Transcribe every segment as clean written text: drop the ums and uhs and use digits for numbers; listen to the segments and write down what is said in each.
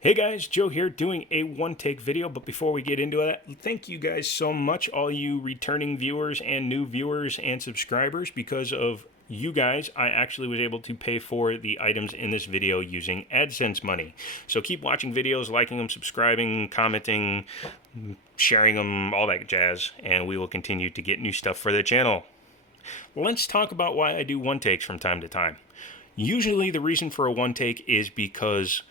Hey guys, Joe here doing a one-take video, but before we get into it, thank you guys so much, all you returning viewers and new viewers and subscribers. Because of you guys, I actually was able to pay for the items in this video using AdSense money. So keep watching videos, liking them, subscribing, commenting, sharing them, all that jazz, and we will continue to get new stuff for the channel. Let's talk about why I do one-takes from time to time. Usually the reason for a one-take is because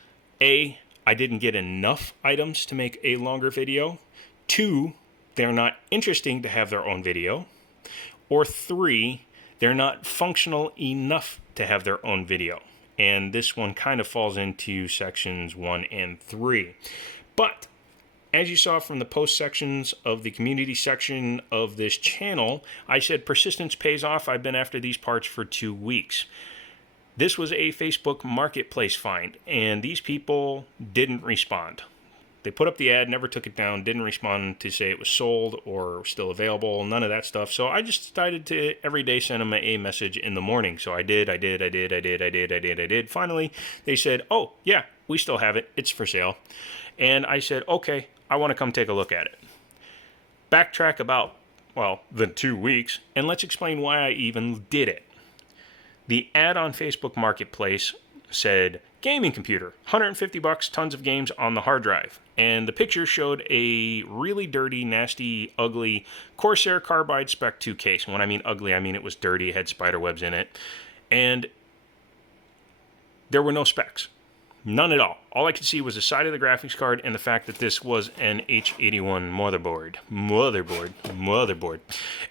A, I didn't get enough items to make a longer video. 2, they're not interesting to have their own video. Or 3, they're not functional enough to have their own video. And this one kind of falls into sections 1 and 3. But as you saw from the post sections of the community section of this channel, I said persistence pays off. I've been after these parts for 2 weeks. This was a Facebook Marketplace find, and these people didn't respond. They put up the ad, never took it down, didn't respond to say it was sold or still available, none of that stuff. So I just decided to every day send them a message in the morning. So I did. Finally, they said, oh, yeah, we still have it. It's for sale. And I said, okay, I want to come take a look at it. Backtrack about, the 2 weeks, and let's explain why I even did it. The ad on Facebook Marketplace said, gaming computer, $150, tons of games on the hard drive. And the picture showed a really dirty, nasty, ugly Corsair Carbide Spec 2 case. And when I mean ugly, I mean it was dirty, it had spider webs in it. And there were no specs. None at all. All I could see was the side of the graphics card and the fact that this was an H81 motherboard.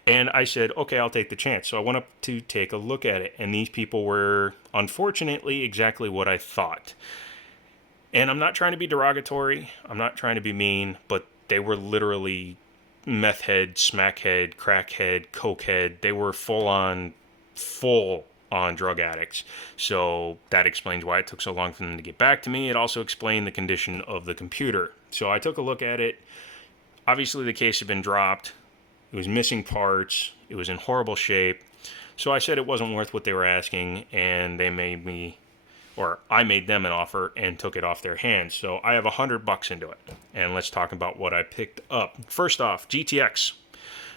And I said, okay, I'll take the chance. So I went up to take a look at it, and these people were, unfortunately, exactly what I thought. And I'm not trying to be derogatory. I'm not trying to be mean, but they were literally meth head, smack head, crack head, coke head. They were full on drug addicts. So that explains why it took so long for them to get back to me. It also explained the condition of the computer. So I took a look at it. Obviously the case had been dropped. It was missing parts. It was in horrible shape. So I said it wasn't worth what they were asking, and they made me, or I made them an offer and took it off their hands. So I have $100 into it. And let's talk about what I picked up. First off, GTX.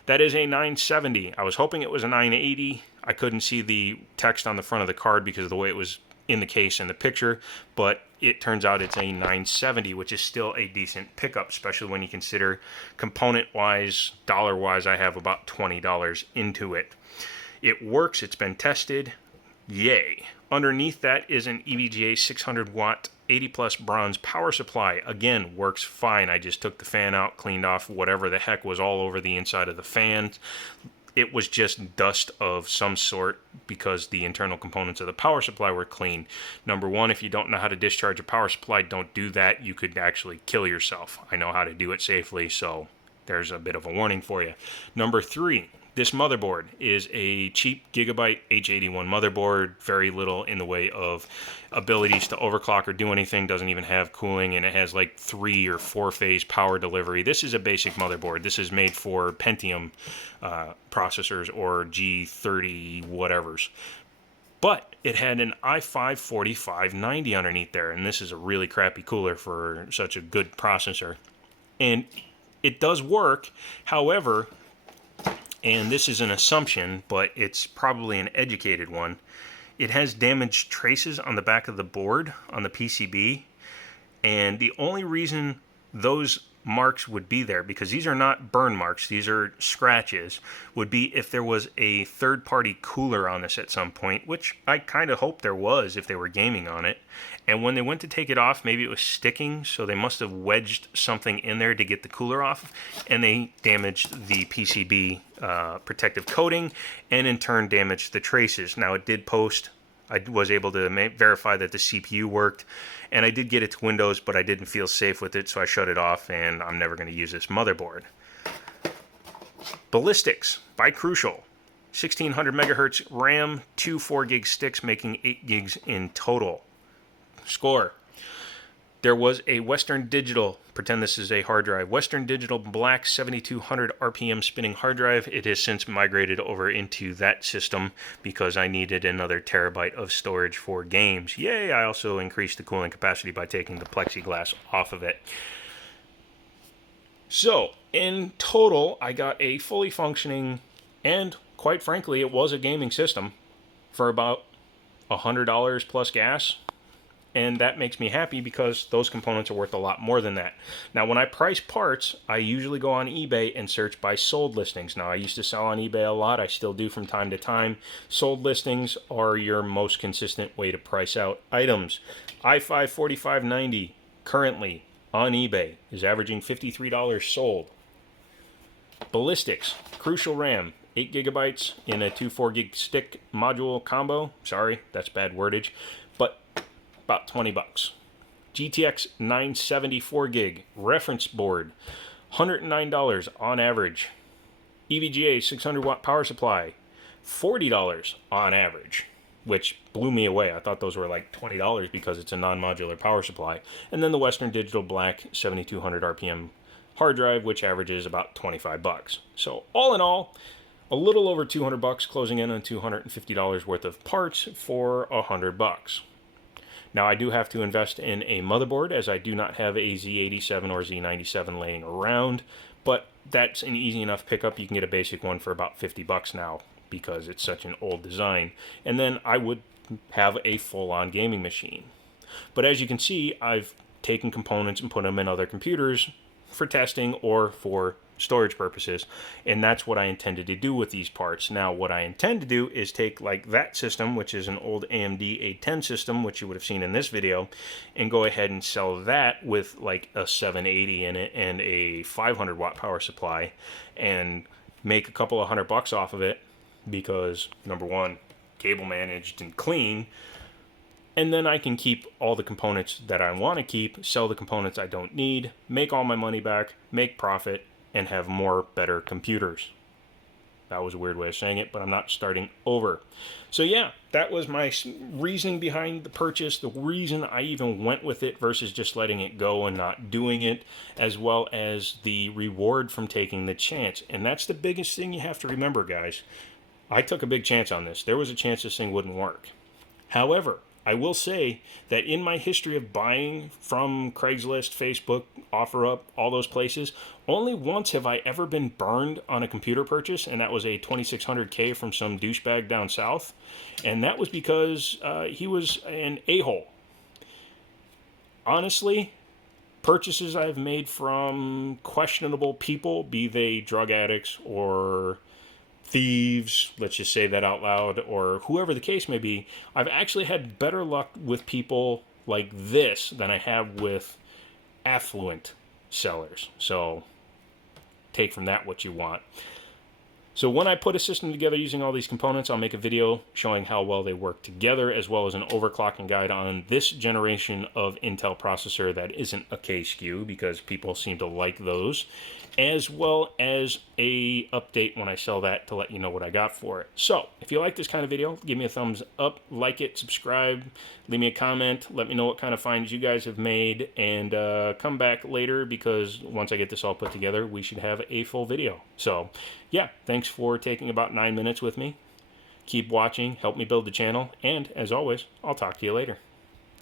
That is a 970. I was hoping it was a 980. I couldn't see the text on the front of the card because of the way it was in the case in the picture, but it turns out it's a 970, which is still a decent pickup, especially when you consider component-wise, dollar-wise, I have about $20 into it. It works. It's been tested. Yay. Underneath that is an EVGA 600-watt 80-plus bronze power supply. Again, works fine. I just took the fan out, cleaned off whatever the heck was all over the inside of the fan. It was just dust of some sort because the internal components of the power supply were clean. Number one, if you don't know how to discharge a power supply, don't do that. You could actually kill yourself. I know how to do it safely, so there's a bit of a warning for you. Number 3, this motherboard is a cheap Gigabyte H81 motherboard, very little in the way of abilities to overclock or do anything, doesn't even have cooling, and it has like 3 or 4 phase power delivery. This is a basic motherboard. This is made for Pentium processors or G30 whatevers. But it had an i5-4590 underneath there, and this is a really crappy cooler for such a good processor. And it does work, however, and this is an assumption, but it's probably an educated one, it has damaged traces on the back of the board, on the PCB, and the only reason those marks would be there, because these are not burn marks, these are scratches, would be if there was a third-party cooler on this at some point, which I kind of hope there was if they were gaming on it. And when they went to take it off, maybe it was sticking, so they must have wedged something in there to get the cooler off, and they damaged the PCB protective coating, and in turn damaged the traces. Now it did post. I was able to verify that the CPU worked, and I did get it to Windows, but I didn't feel safe with it, so I shut it off, and I'm never going to use this motherboard. Ballistics by Crucial. 1600 megahertz RAM, 2 4 gig sticks, making 8 gigs in total. Score. There was a Western Digital, pretend this is a hard drive, Western Digital Black 7200 RPM spinning hard drive. It has since migrated over into that system because I needed another terabyte of storage for games. Yay, I also increased the cooling capacity by taking the plexiglass off of it. So, in total, I got a fully functioning, and quite frankly, it was a gaming system for about $100 plus gas. And that makes me happy because those components are worth a lot more than that. Now, when I price parts, I usually go on eBay and search by sold listings. Now, I used to sell on eBay a lot. I still do from time to time. Sold listings are your most consistent way to price out items. i5 4590 currently on eBay is averaging $53 sold. Ballistics, Crucial RAM, 8 gigabytes in a 2 4 gig stick module combo. Sorry, that's bad wordage. But about 20 bucks. GTX 970 4 gig reference board, $109 on average. EVGA 600 watt power supply, $40 on average, which blew me away. I thought those were like $20 because it's a non-modular power supply. And then the Western Digital Black 7200 RPM hard drive, which averages about 25 bucks. So all in all, a little over 200 bucks, closing in on $250 worth of parts for 100 bucks. Now, I do have to invest in a motherboard as I do not have a Z87 or Z97 laying around, but that's an easy enough pickup. You can get a basic one for about 50 bucks now because it's such an old design. And then I would have a full-on gaming machine. But as you can see, I've taken components and put them in other computers for testing or for storage purposes, and that's what I intended to do with these parts. Now, what I intend to do is take like that system, which is an old AMD A10 system, which you would have seen in this video, and go ahead and sell that with like a 780 in it and a 500 watt power supply, and make a couple of $100 off of it because, number one, cable managed and clean. And then I can keep all the components that I want to keep, sell the components I don't need, make all my money back, make profit, and have more better computers. That was a weird way of saying it, but I'm not starting over. So yeah, that was my reasoning behind the purchase, the reason I even went with it versus just letting it go and not doing it, as well as the reward from taking the chance. And that's the biggest thing you have to remember, guys. I took a big chance on this. There was a chance this thing wouldn't work. However, I will say that in my history of buying from Craigslist, Facebook, OfferUp, all those places, only once have I ever been burned on a computer purchase, and that was a 2600K from some douchebag down south. And that was because he was an a-hole. Honestly, purchases I've made from questionable people, be they drug addicts or thieves, let's just say that out loud, or whoever the case may be, I've actually had better luck with people like this than I have with affluent sellers. So take from that what you want. So when I put a system together using all these components, I'll make a video showing how well they work together, as well as an overclocking guide on this generation of Intel processor that isn't a K-SKU, because people seem to like those, as well as a update when I sell that to let you know what I got for it. So if you like this kind of video, give me a thumbs up, like it, subscribe, leave me a comment, let me know what kind of finds you guys have made, and come back later, because once I get this all put together, we should have a full video. So yeah, thanks for taking about 9 minutes with me. Keep watching, help me build the channel, and as always, I'll talk to you later.